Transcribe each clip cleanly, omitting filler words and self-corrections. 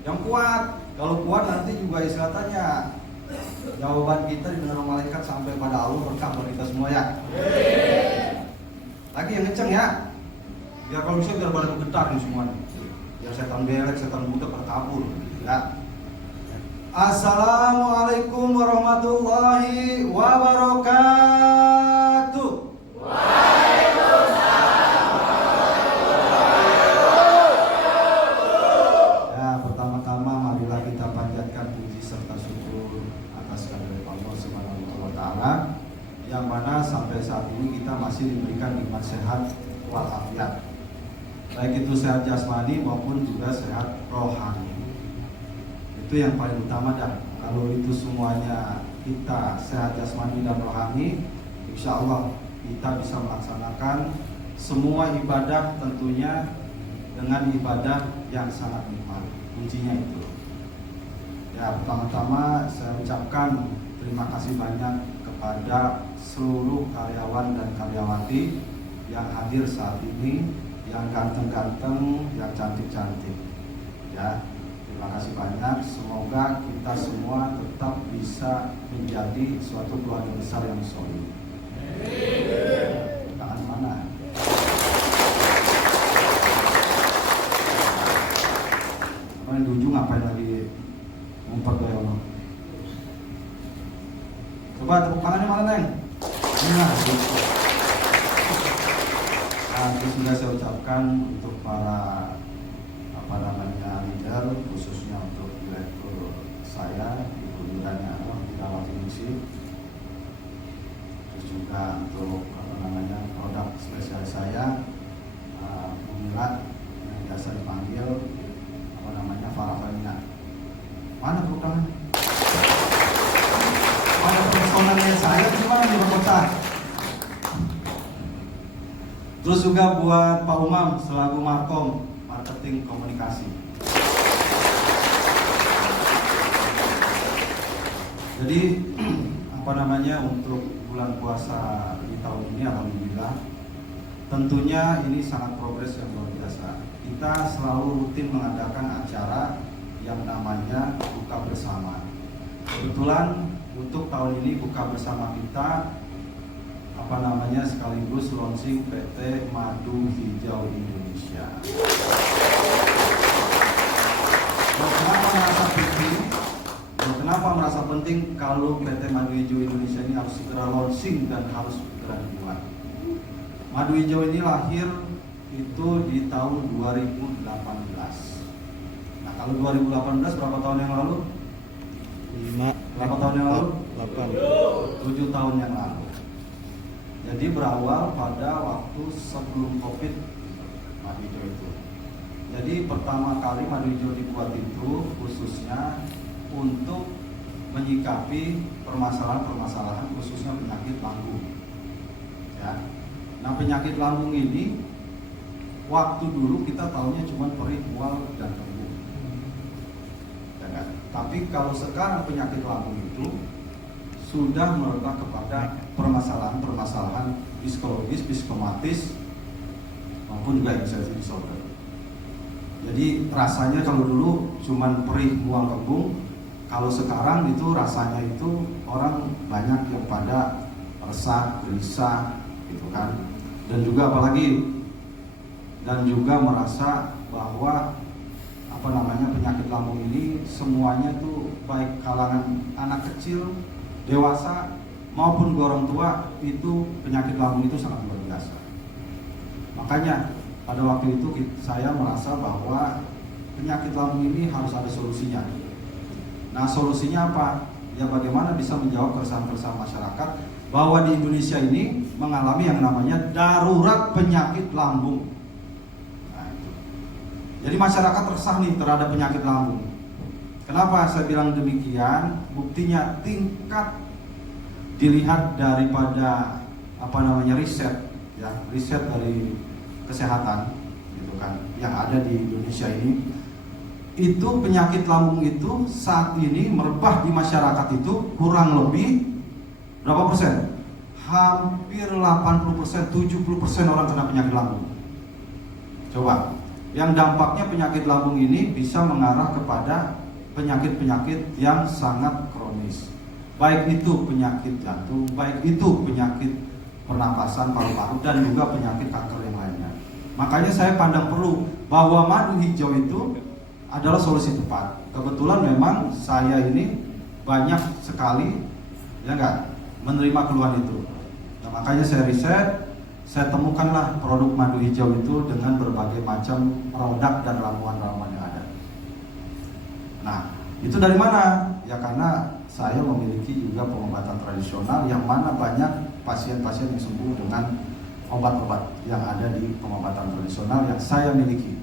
Yang kuat. Kalau kuat nanti juga istilahnya jawaban kita didengar malaikat sampai pada Allah, berkah buat kita semua ya. Lagi yang kenceng ya. Biar kalau bisa biar badan getar nih semuanya. Biar setan belek, setan budak berkabur ya. Assalamualaikum warahmatullahi wabarakatuh. Ya, pertama-tama marilah kita panjatkan puji serta syukur atas kehadirat Allah Subhanahu wa taala yang mana sampai saat ini kita masih diberikan nikmat sehat walafiat. Baik itu sehat jasmani maupun juga sehat rohani. Itu yang paling utama dah. Kalau itu semuanya kita sehat jasmani dan rohani, insya Allah kita bisa melaksanakan semua ibadah tentunya dengan ibadah yang sangat nikmat. Kuncinya itu. Ya, pertama-tama saya ucapkan terima kasih banyak kepada seluruh karyawan dan karyawati yang hadir saat ini, yang ganteng-ganteng, yang cantik-cantik. Ya. Terima kasih banyak, semoga kita semua tetap bisa menjadi suatu keluarga besar yang solid. Tangan mana? Kalian di ujung ngapain lagi ngumpet gue ya? Coba tepuk tangannya mana Neng? Nah, gitu. Nah, itu sudah saya ucapkan untuk para leader, khususnya untuk direktur saya, Ibu Nurania Dalam Fungsi, terus juga untuk produk spesialis saya, Mumilat yang biasa dipanggil Farafalina. Mana bukan? Mana personalnya saya? Gimana di kota? Terus juga buat Pak Umam selaku Markom Marketing Komunikasi. Jadi untuk bulan puasa di tahun ini alhamdulillah tentunya ini sangat progres yang luar biasa. Kita selalu rutin mengadakan acara yang namanya buka bersama. Kebetulan untuk tahun ini buka bersama kita sekaligus launching PT Madu Hijau Indonesia. Kenapa merasa penting kalau PT Madu Hijau Indonesia ini harus segera launching dan harus segera dibuat? Madu Hijau ini lahir itu di tahun 2018. Nah, kalau 2018 berapa tahun yang lalu? 5. Berapa tahun yang lalu? 8. 7 tahun yang lalu. Jadi berawal pada waktu sebelum Covid Madu Hijau itu. Jadi pertama kali Madu Hijau dibuat itu khususnya untuk menyikapi permasalahan-permasalahan khususnya penyakit lambung. Ya. Nah, penyakit lambung ini waktu dulu kita tahunya cuma perih, mual, dan kembung. Ya kan? Tapi kalau sekarang penyakit lambung itu sudah merebak kepada permasalahan-permasalahan psikologis, psikomatis, maupun juga anxiety disorder. Jadi rasanya kalau dulu cuma perih, mual, kembung, kalau sekarang itu rasanya itu orang banyak yang pada resah, gelisah, gitu kan. Dan juga merasa bahwa penyakit lambung ini semuanya tuh baik kalangan anak kecil, dewasa maupun orang tua itu penyakit lambung itu sangat luar biasa. Makanya pada waktu itu saya merasa bahwa penyakit lambung ini harus ada solusinya. Nah, solusinya apa? Ya bagaimana bisa menjawab keresahan-keresahan masyarakat bahwa di Indonesia ini mengalami yang namanya darurat penyakit lambung. Nah, itu. Jadi masyarakat resah nih terhadap penyakit lambung. Kenapa saya bilang demikian? Buktinya tingkat dilihat daripada riset dari kesehatan gitu kan yang ada di Indonesia ini, itu penyakit lambung itu saat ini merebak di masyarakat itu kurang lebih berapa persen? Hampir 80%, 70% orang kena penyakit lambung. Coba yang dampaknya penyakit lambung ini bisa mengarah kepada penyakit-penyakit yang sangat kronis. Baik itu penyakit jantung, baik itu penyakit pernapasan paru-paru, dan juga penyakit kanker yang lainnya. Makanya saya pandang perlu bahwa madu hijau itu adalah solusi tepat. Kebetulan memang saya ini banyak sekali menerima keluhan itu. Nah, makanya saya riset, saya temukanlah produk madu hijau itu dengan berbagai macam produk dan ramuan-ramuan yang ada. Nah, itu dari mana? Ya karena saya memiliki juga pengobatan tradisional yang mana banyak pasien-pasien yang sembuh dengan obat-obat yang ada di pengobatan tradisional yang saya miliki.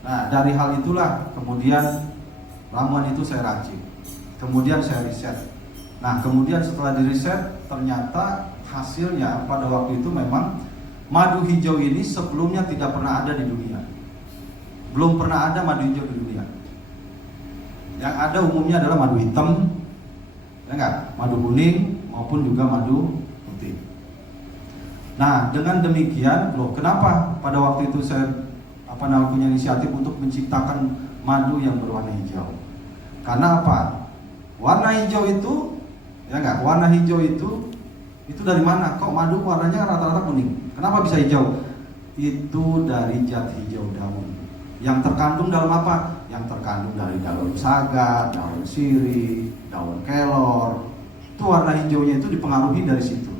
Nah, dari hal itulah kemudian ramuan itu saya racik. Kemudian saya riset. Nah, kemudian setelah diriset ternyata hasilnya pada waktu itu memang madu hijau ini sebelumnya tidak pernah ada di dunia. Belum pernah ada madu hijau di dunia. Yang ada umumnya adalah madu hitam, madu kuning maupun juga madu putih. Nah, dengan demikian, kenapa pada waktu itu saya punya inisiatif untuk menciptakan madu yang berwarna hijau? Karena apa? Warna hijau itu, warna hijau itu dari mana? Kok madu warnanya rata-rata kuning? Kenapa bisa hijau? Itu dari zat hijau daun. Yang terkandung dalam apa? Yang terkandung dari daun saga, daun sirih, daun kelor. Itu warna hijaunya itu dipengaruhi dari situ.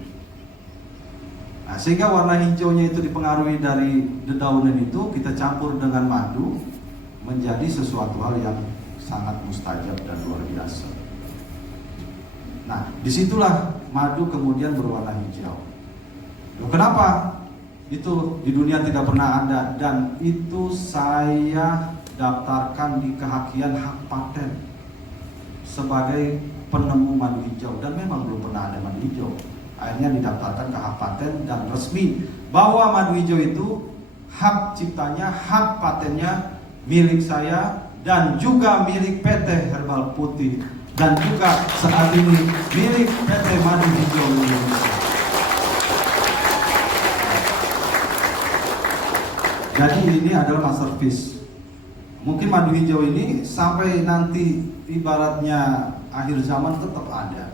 Nah, sehingga warna hijaunya itu dipengaruhi dari dedaunan itu, kita campur dengan madu menjadi sesuatu hal yang sangat mustajab dan luar biasa. Nah, disitulah madu kemudian berwarna hijau. Kenapa? Itu di dunia tidak pernah ada, dan itu saya daftarkan di kehakian hak paten sebagai penemu madu hijau, dan memang belum pernah ada madu hijau. Akhirnya didaftarkan ke hak paten dan resmi bahwa madu hijau itu hak ciptanya, hak patennya milik saya dan juga milik PT Herbal Putih, dan juga saat ini milik PT Madu Hijau Indonesia. Jadi ini adalah masterpiece. Mungkin madu hijau ini sampai nanti ibaratnya akhir zaman tetap ada.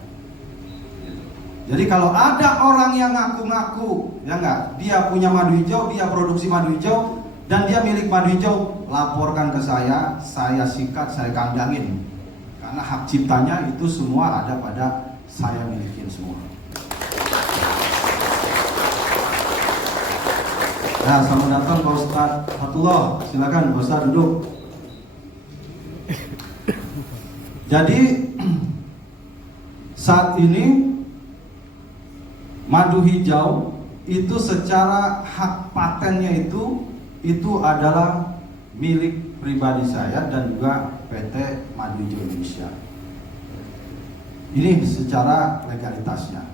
Jadi kalau ada orang yang ngaku-ngaku, dia punya madu hijau, dia produksi madu hijau, dan dia milik madu hijau, laporkan ke saya sikat, saya kandangin. Karena hak ciptanya itu semua ada pada saya milikin semua. Nah, selamat datang Pak Ustadz Fatullah. Silakan Pak Ustadz duduk. Jadi saat ini madu hijau itu secara hak patennya itu adalah milik pribadi saya dan juga PT Madu Hijau Indonesia. Ini secara legalitasnya.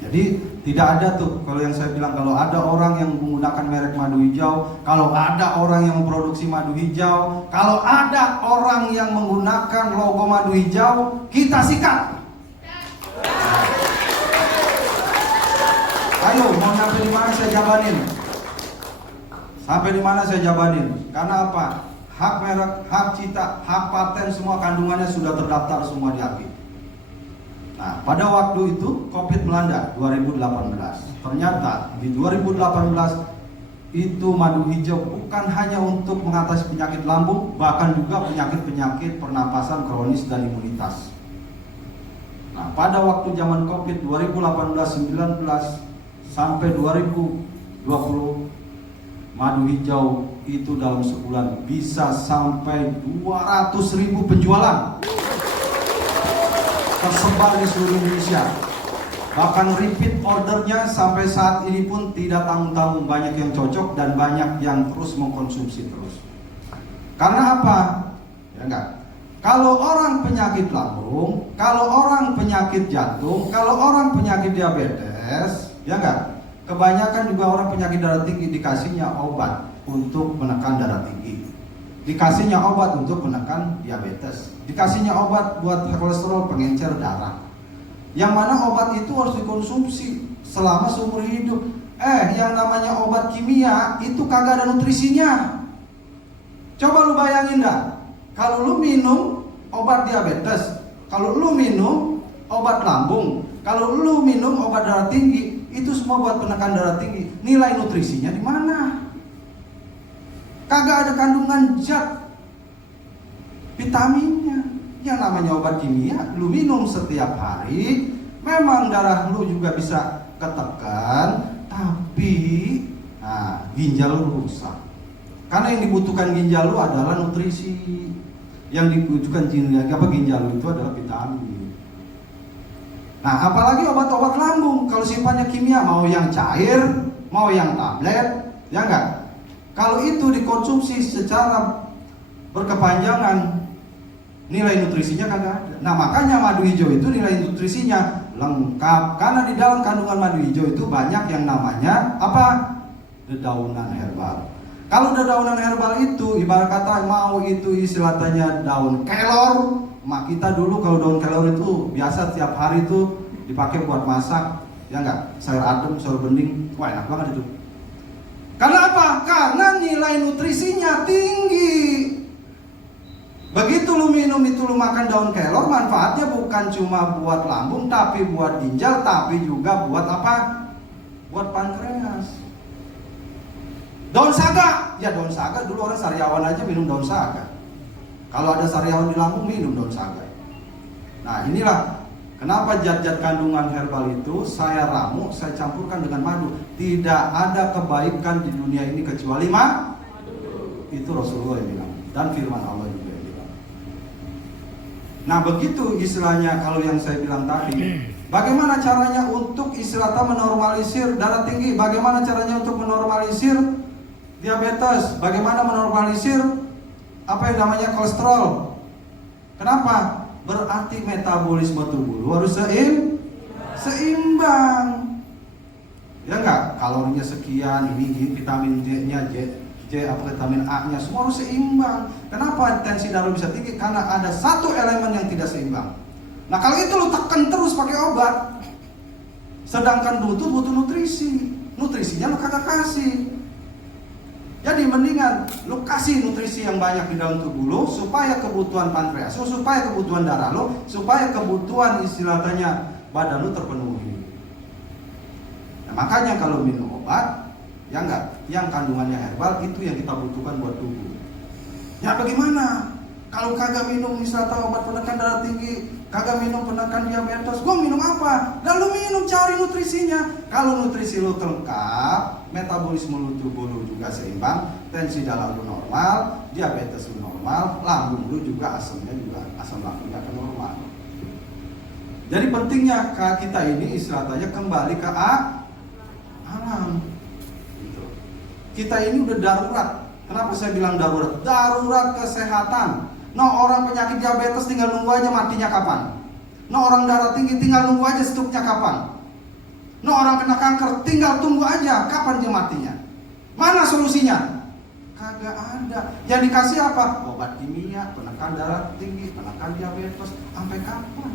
Jadi tidak ada tuh kalau yang saya bilang, kalau ada orang yang menggunakan merek madu hijau, kalau ada orang yang memproduksi madu hijau, kalau ada orang yang menggunakan logo madu hijau, kita sikat. Ayo, mau sampai di mana saya jabanin? Sampai di mana saya jabanin? Karena apa? Hak merek, hak cipta, hak paten semua kandungannya sudah terdaftar semua di API. Nah, pada waktu itu Covid melanda 2018. Ternyata di 2018 itu madu hijau bukan hanya untuk mengatasi penyakit lambung, bahkan juga penyakit-penyakit pernapasan kronis dan imunitas. Nah, pada waktu zaman Covid 2018-19 sampai 2020, madu hijau itu dalam sebulan bisa sampai 200.000 penjualan, tersebar di seluruh Indonesia. Bahkan repeat ordernya sampai saat ini pun tidak tanggung-tanggung, banyak yang cocok dan banyak yang terus mengkonsumsi terus. Karena apa? Kalau orang penyakit lambung, kalau orang penyakit jantung, kalau orang penyakit diabetes, kebanyakan juga orang penyakit darah tinggi dikasihnya obat untuk menekan darah tinggi, dikasihnya obat untuk menekan diabetes, dikasihnya obat buat kolesterol, pengencer darah. Yang mana obat itu harus dikonsumsi selama seumur hidup. Yang namanya obat kimia itu kagak ada nutrisinya. Coba lu bayangin dah, kalau lu minum obat diabetes, kalau lu minum obat lambung, kalau lu minum obat darah tinggi, itu semua buat penekan darah tinggi. Nilai nutrisinya di mana? Kagak ada kandungan zat vitaminnya. Yang namanya obat kimia, lu minum setiap hari, memang darah lu juga bisa ketekan, tapi ginjal lu rusak. Karena yang dibutuhkan ginjal lu adalah nutrisi. Yang dibutuhkan ginjal lu itu adalah vitamin. Nah, apalagi obat-obat lambung, kalau sifatnya kimia, mau yang cair, mau yang tablet, ya enggak? Kalau itu dikonsumsi secara berkepanjangan, nilai nutrisinya kagak ada. Nah, makanya madu hijau itu nilai nutrisinya lengkap, karena di dalam kandungan madu hijau itu banyak yang namanya apa? Dedaunan herbal. Kalau dedaunan herbal itu ibarat kata mau itu istilahnya daun kelor, mak kita dulu kalau daun kelor itu biasa tiap hari itu dipakai buat masak, ya enggak? Sayur adem, sayur bening, wah enak banget itu. Karena apa? Karena nilai nutrisinya tinggi. Begitu lu minum itu, lu makan daun kelor, manfaatnya bukan cuma buat lambung, tapi buat ginjal, tapi juga buat apa? Buat pankreas. Daun saga, ya daun saga dulu orang sariawan aja minum daun saga. Kalau ada sariawan di lambung minum daun saga. Nah, inilah kenapa zat-zat kandungan herbal itu saya ramu, saya campurkan dengan madu. Tidak ada kebaikan di dunia ini kecuali madu. Itu Rasulullah yang bilang, dan firman Allah juga yang bilang. Nah, begitu istilahnya kalau yang saya bilang tadi. Bagaimana caranya untuk istilahnya menormalisir darah tinggi? Bagaimana caranya untuk menormalisir diabetes? Bagaimana menormalisir apa yang namanya kolesterol? Kenapa? Berarti metabolisme tubuh lu harus seimbang. Ya enggak? Kalorinya sekian, ini vitamin D-nya, vitamin A-nya semua harus seimbang. Kenapa tensi darah bisa tinggi? Karena ada satu elemen yang tidak seimbang. Nah, kalau itu lu tekan terus pakai obat, sedangkan lu tuh butuh nutrisi, nutrisinya lu kagak kasih. Jadi mendingan lu kasih nutrisi yang banyak di dalam tubuh lu supaya kebutuhan pankreas lu, supaya kebutuhan darah lu, supaya kebutuhan istilahnya badan lu terpenuhi. Nah, makanya kalau minum obat, ya enggak, yang kandungannya herbal itu yang kita butuhkan buat tubuh. Ya bagaimana? Kalau kagak minum misalnya obat penekan darah tinggi, kagak minum penekan diabetes, gua minum apa? Dan lu minum, cari nutrisinya. Kalau nutrisi lu lengkap, metabolisme lu tubuh lu juga seimbang, tensi darah lu normal, diabetes lu normal, lambung lu juga asam lambungnya akan normal. Jadi pentingnya kita ini istilahnya kembali ke alam. Gitu. Kita ini udah darurat. Kenapa saya bilang darurat? Darurat kesehatan. No, orang penyakit diabetes tinggal nunggu aja matinya kapan. No, orang darah tinggi tinggal nunggu aja stroke-nya kapan. No, orang kena kanker tinggal tunggu aja kapan dia matinya. Mana solusinya? Kagak ada. Yang dikasih apa? Obat kimia, penekan darah tinggi, penekan diabetes. Sampai kapan?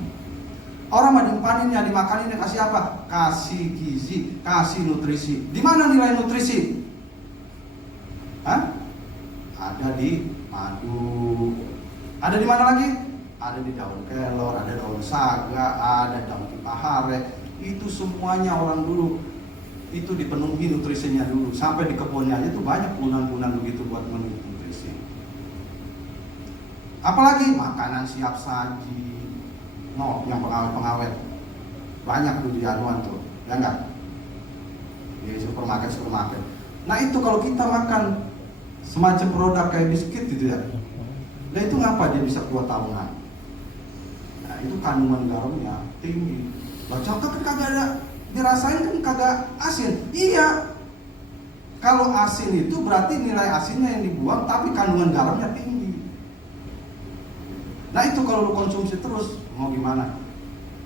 Orang dimpaninnya, dimakaninnya kasih apa? Kasih gizi, kasih nutrisi. Di mana nilai nutrisi? Hah? Ada di madu. Ada di mana lagi? Ada di daun kelor, ada daun saga, ada daun tipahare. Itu semuanya orang dulu itu dipenuhi nutrisinya dulu. Sampai di kebunnya aja tuh banyak punan-punan begitu buat memenuhi nutrisi. Apalagi makanan siap saji. No, yang pengawet-pengawet. Banyak tuh di anuan tuh. Ya enggak? Di supermarket. Nah, itu kalau kita makan semacam produk kayak biskuit gitu ya. Nah, itu ngapa dia bisa kuat tahunan? Nah, itu kandungan garamnya tinggi. Lah coklat kan kagak ada, dirasain kan kagak asin. Iya. Kalau asin itu berarti nilai asinnya yang dibuang, tapi kandungan garamnya tinggi. Nah, itu kalau lu konsumsi terus mau gimana?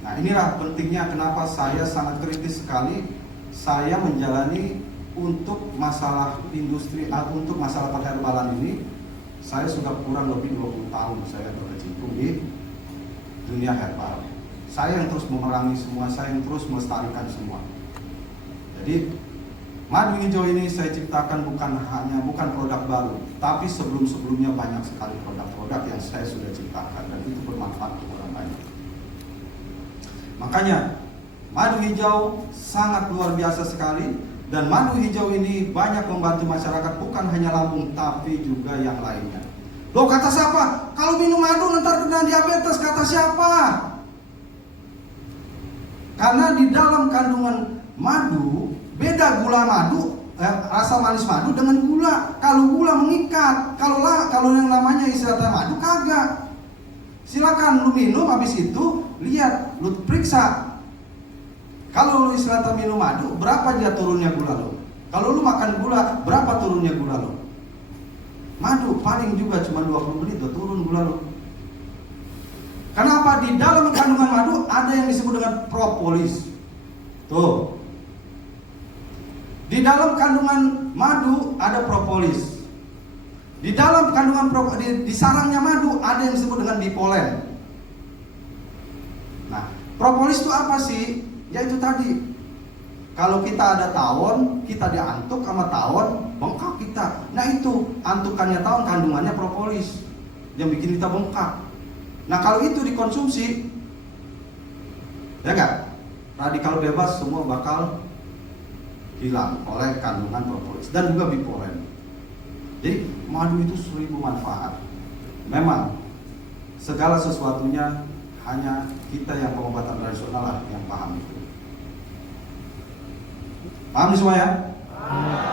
Nah, inilah pentingnya kenapa saya sangat kritis sekali saya menjalani untuk masalah industri, untuk masalah perherbalan ini. Saya sudah kurang lebih 20 tahun saya berkecimpung di dunia herbal. Saya yang terus memerangi semua, saya yang terus melestarikan semua. Jadi Madu hijau ini saya ciptakan bukan produk baru, tapi sebelum-sebelumnya banyak sekali produk-produk yang saya sudah ciptakan dan itu bermanfaat untuk orang banyak. Makanya madu hijau sangat luar biasa sekali, dan madu hijau ini banyak membantu masyarakat, bukan hanya lambung tapi juga yang lainnya. Loh, kata siapa? Kalau minum madu ntar kena diabetes, kata siapa? Karena di dalam kandungan madu beda gula madu, rasa manis madu dengan gula. Kalau gula mengikat, kalau yang namanya istilahnya madu kagak. Silakan lu minum, habis itu lihat, lu periksa. Kalau lu istilahnya minum madu, berapa dia turunnya gula lu? Kalau lu makan gula, berapa turunnya gula lu? Madu paling juga cuma 20 menit udah turun gula lu. Kenapa? Di dalam kandungan madu ada yang disebut dengan propolis. Tuh. Di dalam kandungan madu ada propolis. Di dalam kandungan di sarangnya madu ada yang disebut dengan dipolen. Nah, propolis itu apa sih? Ya itu tadi. Kalau kita ada tawon, kita diantuk sama tawon, bengkak kita. Nah itu, antukannya tawon, kandungannya propolis yang bikin kita bengkak. Nah kalau itu dikonsumsi, ya enggak? Radikal bebas semua bakal hilang oleh kandungan propolis dan juga bipolen. Jadi madu itu 1000 manfaat. Memang segala sesuatunya hanya kita yang pengobatan tradisional lah yang paham itu. Paham semua ya?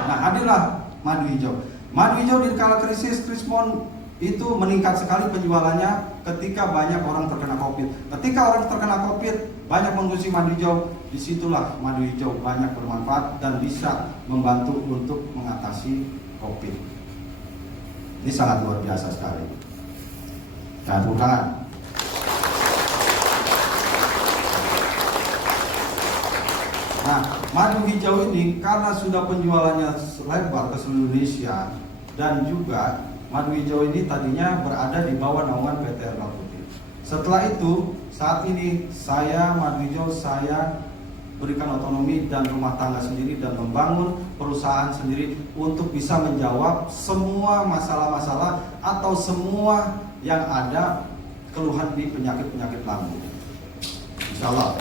Nah hadirlah madu hijau. Madu hijau di kala krisis Krismon itu meningkat sekali penjualannya ketika banyak orang terkena COVID. Ketika orang terkena COVID, banyak mengonsumsi madu hijau. Disitulah madu hijau banyak bermanfaat dan bisa membantu untuk mengatasi COVID. Ini sangat luar biasa sekali. Jangan tepuk tangan. Nah, madu hijau ini karena sudah penjualannya lebar ke seluruh Indonesia, dan juga madu hijau ini tadinya berada di bawah naungan PT Herbal Putih. Setelah itu, saat ini madu hijau saya berikan otonomi dan rumah tangga sendiri dan membangun perusahaan sendiri untuk bisa menjawab semua masalah-masalah atau semua yang ada keluhan di penyakit-penyakit lambung. Insya Allah.